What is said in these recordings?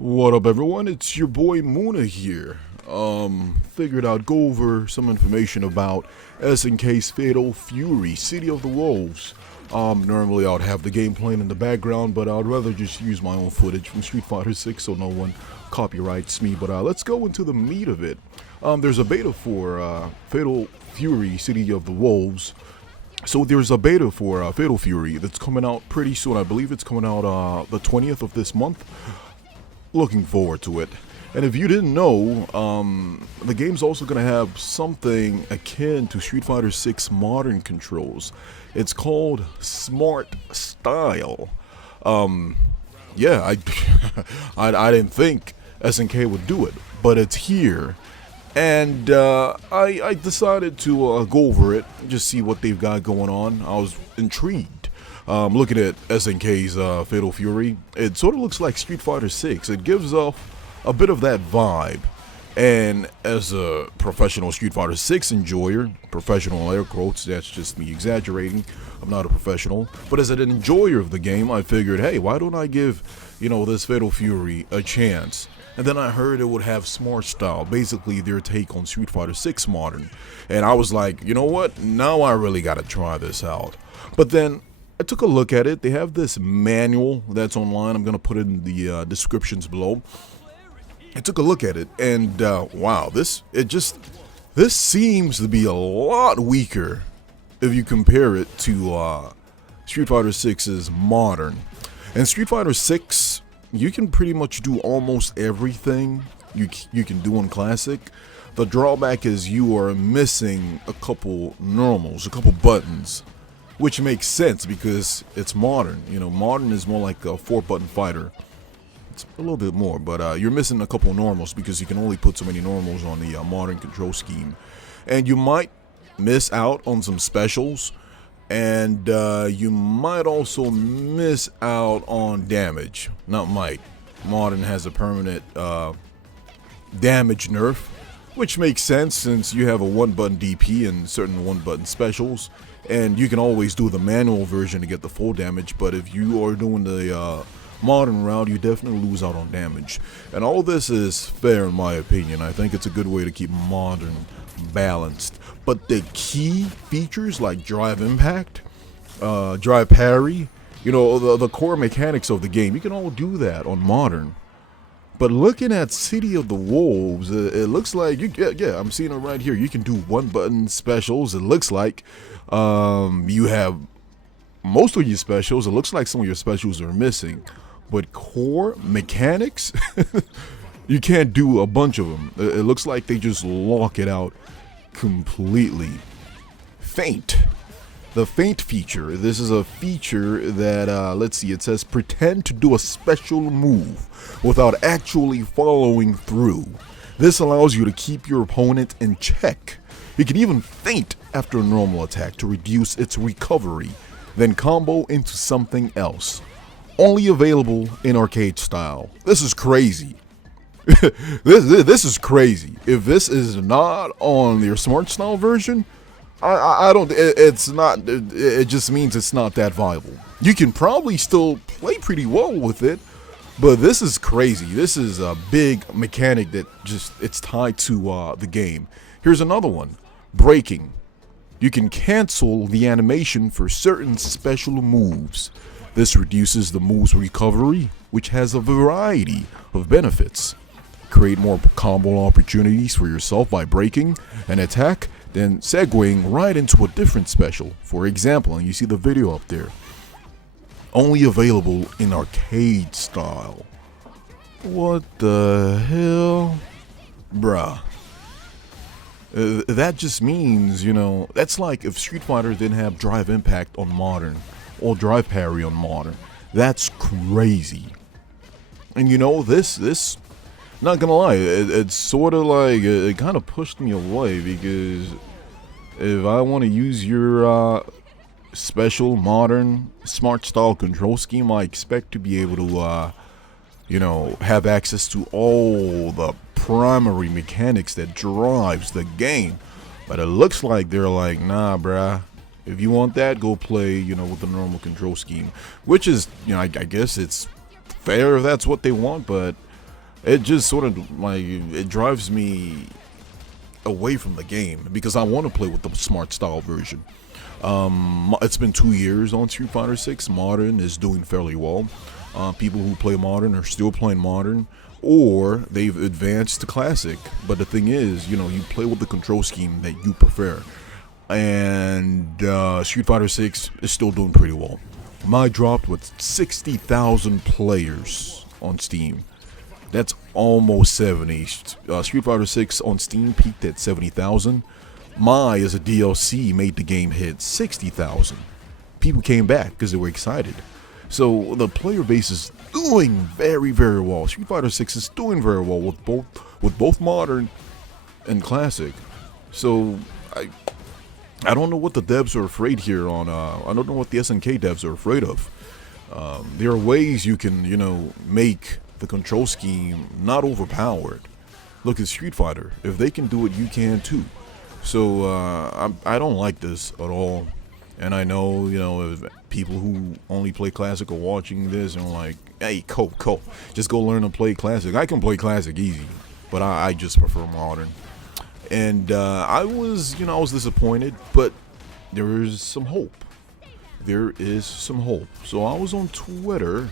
What up, everyone? It's your boy Muna here. Figured I'd go over some information about SNK's Fatal Fury, City of the Wolves. Normally I'd have the game playing in the background, but I'd rather just use my own footage from Street Fighter 6 so no one copyrights me. But let's go into the meat of it. There's a beta for Fatal Fury, City of the Wolves. So there's a beta for Fatal Fury that's coming out pretty soon. I believe it's coming out the 20th of this month. Looking forward to it. And if you didn't know, the game's also going to have something akin to Street Fighter 6 modern controls. It's called Smart Style. Yeah, I didn't think SNK would do it, but it's here. And I decided to go over it, just see what they've got going on. I was intrigued. Looking at SNK's Fatal Fury, it sort of looks like Street Fighter 6. It gives off a bit of that vibe. And as a professional Street Fighter 6 enjoyer, professional air quotes, that's just me exaggerating. I'm not a professional. But as an enjoyer of the game, I figured, hey, why don't I give, this Fatal Fury a chance? And then I heard it would have Smart Style, basically their take on Street Fighter 6 Modern. And I was like, you know what? Now I really gotta try this out. But then I took a look at it. They have this manual that's online. I'm going to put it in the descriptions below. I took a look at it, and wow, this seems to be a lot weaker if you compare it to Street Fighter 6's Modern. And Street Fighter 6, you can pretty much do almost everything you can do in Classic. The drawback is you are missing a couple normals, a couple buttons. Which makes sense because it's modern. Modern is more like a 4-button fighter. It's a little bit more, but you're missing a couple normals because you can only put so many normals on the modern control scheme. And you might miss out on some specials, and you might also miss out on damage. Not might. Modern has a permanent damage nerf, which makes sense since you have a 1-button DP and certain 1-button specials. And you can always do the manual version to get the full damage, but if you are doing the modern route, you definitely lose out on damage. And all this is fair in my opinion. I think it's a good way to keep modern balanced. But the key features like drive impact, drive parry, the core mechanics of the game, you can all do that on modern. But looking at City of the Wolves, it looks like, yeah, I'm seeing it right here. You can do 1-button specials. It looks like you have most of your specials. It looks like some of your specials are missing. But core mechanics, you can't do a bunch of them. It looks like they just lock it out completely. Feint. The feint feature. This is a feature that, let's see, it says pretend to do a special move without actually following through. This allows you to keep your opponent in check. You can even feint after a normal attack to reduce its recovery, then combo into something else. Only available in arcade style. This is crazy. This is crazy. If this is not on your Smart Style version, I don't, it's not, it just means it's not that viable. You can probably still play pretty well with it, but this is crazy. This is a big mechanic that it's tied to the game. Here's another one, breaking. You can cancel the animation for certain special moves. This reduces the move's recovery, which has a variety of benefits. Create more combo opportunities for yourself by breaking an attack, then segueing right into a different special. For example, and you see the video up there, only available in arcade style. What the hell? Bruh. That just means, that's like if Street Fighter didn't have drive impact on modern or drive parry on modern. That's crazy. And this not gonna lie, it's sort of like, it kind of pushed me away because if I want to use your special modern Smart Style control scheme, I expect to be able to, have access to all the primary mechanics that drives the game. But it looks like they're like, nah, bruh. If you want that, go play, with the normal control scheme. Which is, I guess it's fair if that's what they want, but It just sort of like it drives me away from the game because I want to play with the smart style version. It's been 2 years on Street Fighter 6. Modern is doing fairly well. People who play Modern are still playing Modern, or they've advanced to Classic. But the thing is, you play with the control scheme that you prefer. And Street Fighter 6 is still doing pretty well. Mine dropped with 60,000 players on Steam. That's almost 70. Street Fighter 6 on Steam peaked at 70,000. My, as a DLC, made the game hit 60,000. People came back because they were excited. So the player base is doing very, very well. Street Fighter 6 is doing very well with both Modern and Classic. So I don't know what the devs are afraid here on. I don't know what the SNK devs are afraid of. There are ways you can, make the control scheme not overpowered. Look at Street Fighter. If they can do it, you can too. So I don't like this at all. And I know, if people who only play Classic are watching this and like, hey, Cope, just go learn to play Classic. I can play Classic easy, but I just prefer Modern. And I was disappointed, but there is some hope. There is some hope. So I was on Twitter,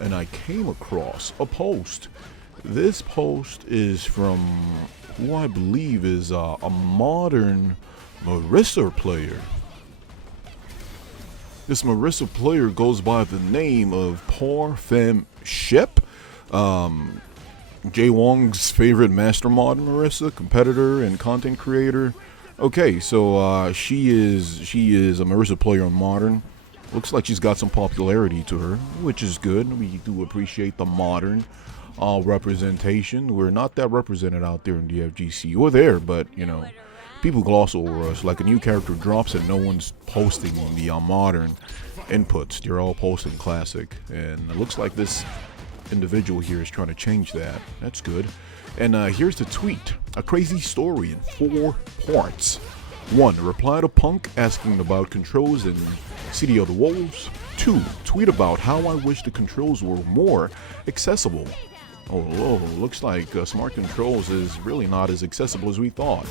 and I came across a post. This post is from who I believe is a Modern Marissa player. This Marissa player goes by the name of Poor Femme Shep. Jay Wong's favorite master mod Marissa, competitor and content creator. Okay, so she is a Marissa player on Modern. Looks like she's got some popularity to her, which is good. We do appreciate the Modern representation. We're not that represented out there in the FGC. We're there, but people gloss over us. Like a new character drops and no one's posting the Modern inputs. They're all posting Classic, and it looks like this individual here is trying to change that. That's good. And here's the tweet. A crazy story in 4 parts. 1. A reply to Punk asking about controls in City of the Wolves. 2. Tweet about how I wish the controls were more accessible. Oh, looks like smart controls is really not as accessible as we thought.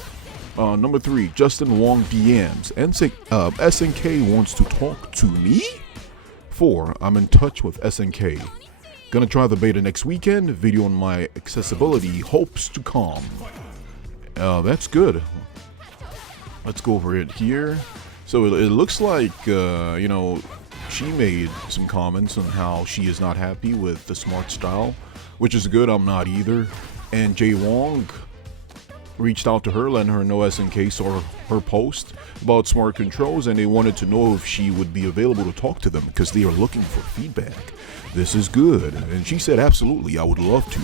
Number 3. Justin Wong DMs. SNK wants to talk to me? 4. I'm in touch with SNK. Gonna try the beta next weekend. Video on my accessibility hopes to come. That's good. Let's go over it here. So it looks like, she made some comments on how she is not happy with the smart style, which is good. I'm not either. And Jay Wong reached out to her, letting her know SNK saw her post about smart controls, and they wanted to know if she would be available to talk to them because they are looking for feedback. This is good. And she said, absolutely, I would love to.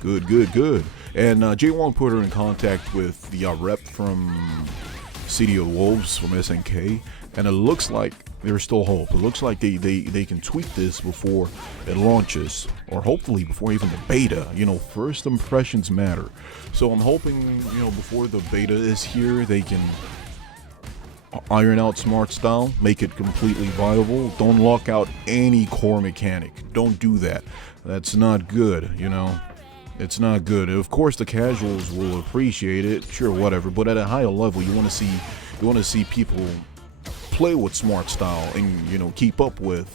Good. And Jay Wong put her in contact with the rep from City of Wolves from SNK, and it looks like there's still hope. It looks like they can tweak this before it launches, or hopefully before even the beta. First impressions matter. So I'm hoping, before the beta is here, they can iron out smart style, make it completely viable. Don't lock out any core mechanic. Don't do that. That's not good, It's not good. Of course, the casuals will appreciate it. Sure, whatever. But at a higher level, you want to see people play with smart style and keep up with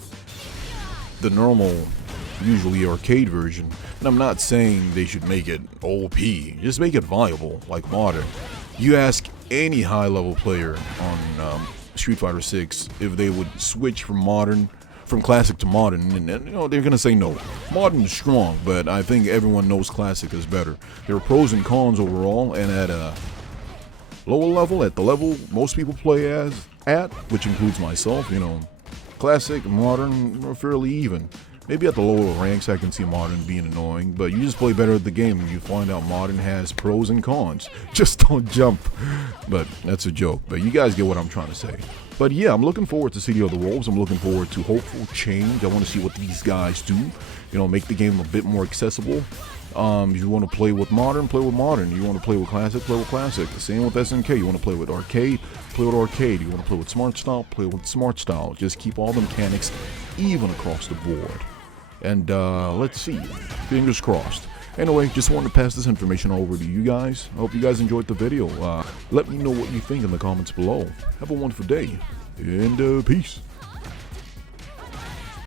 the normal, usually arcade version. And I'm not saying they should make it OP. Just make it viable, like Modern. You ask any high-level player on Street Fighter 6 if they would switch from Classic to Modern, and they're gonna say no. Modern is strong, but I think everyone knows Classic is better. There are pros and cons overall, and at a lower level, at the level most people play at, which includes myself, Classic and Modern are fairly even. Maybe at the lower ranks I can see Modern being annoying, but you just play better at the game and you find out Modern has pros and cons. Just don't jump. But that's a joke, but you guys get what I'm trying to say. But yeah, I'm looking forward to City of the Wolves. I'm looking forward to hopeful change. I want to see what these guys do. Make the game a bit more accessible. If you want to play with Modern, play with Modern. You want to play with Classic, play with Classic. The same with SNK. You want to play with Arcade, play with Arcade. You want to play with Smart Style, play with Smart Style. Just keep all the mechanics even across the board. And let's see. Fingers crossed. Anyway, just wanted to pass this information over to you guys. I hope you guys enjoyed the video. Let me know what you think in the comments below. Have a wonderful day, and peace.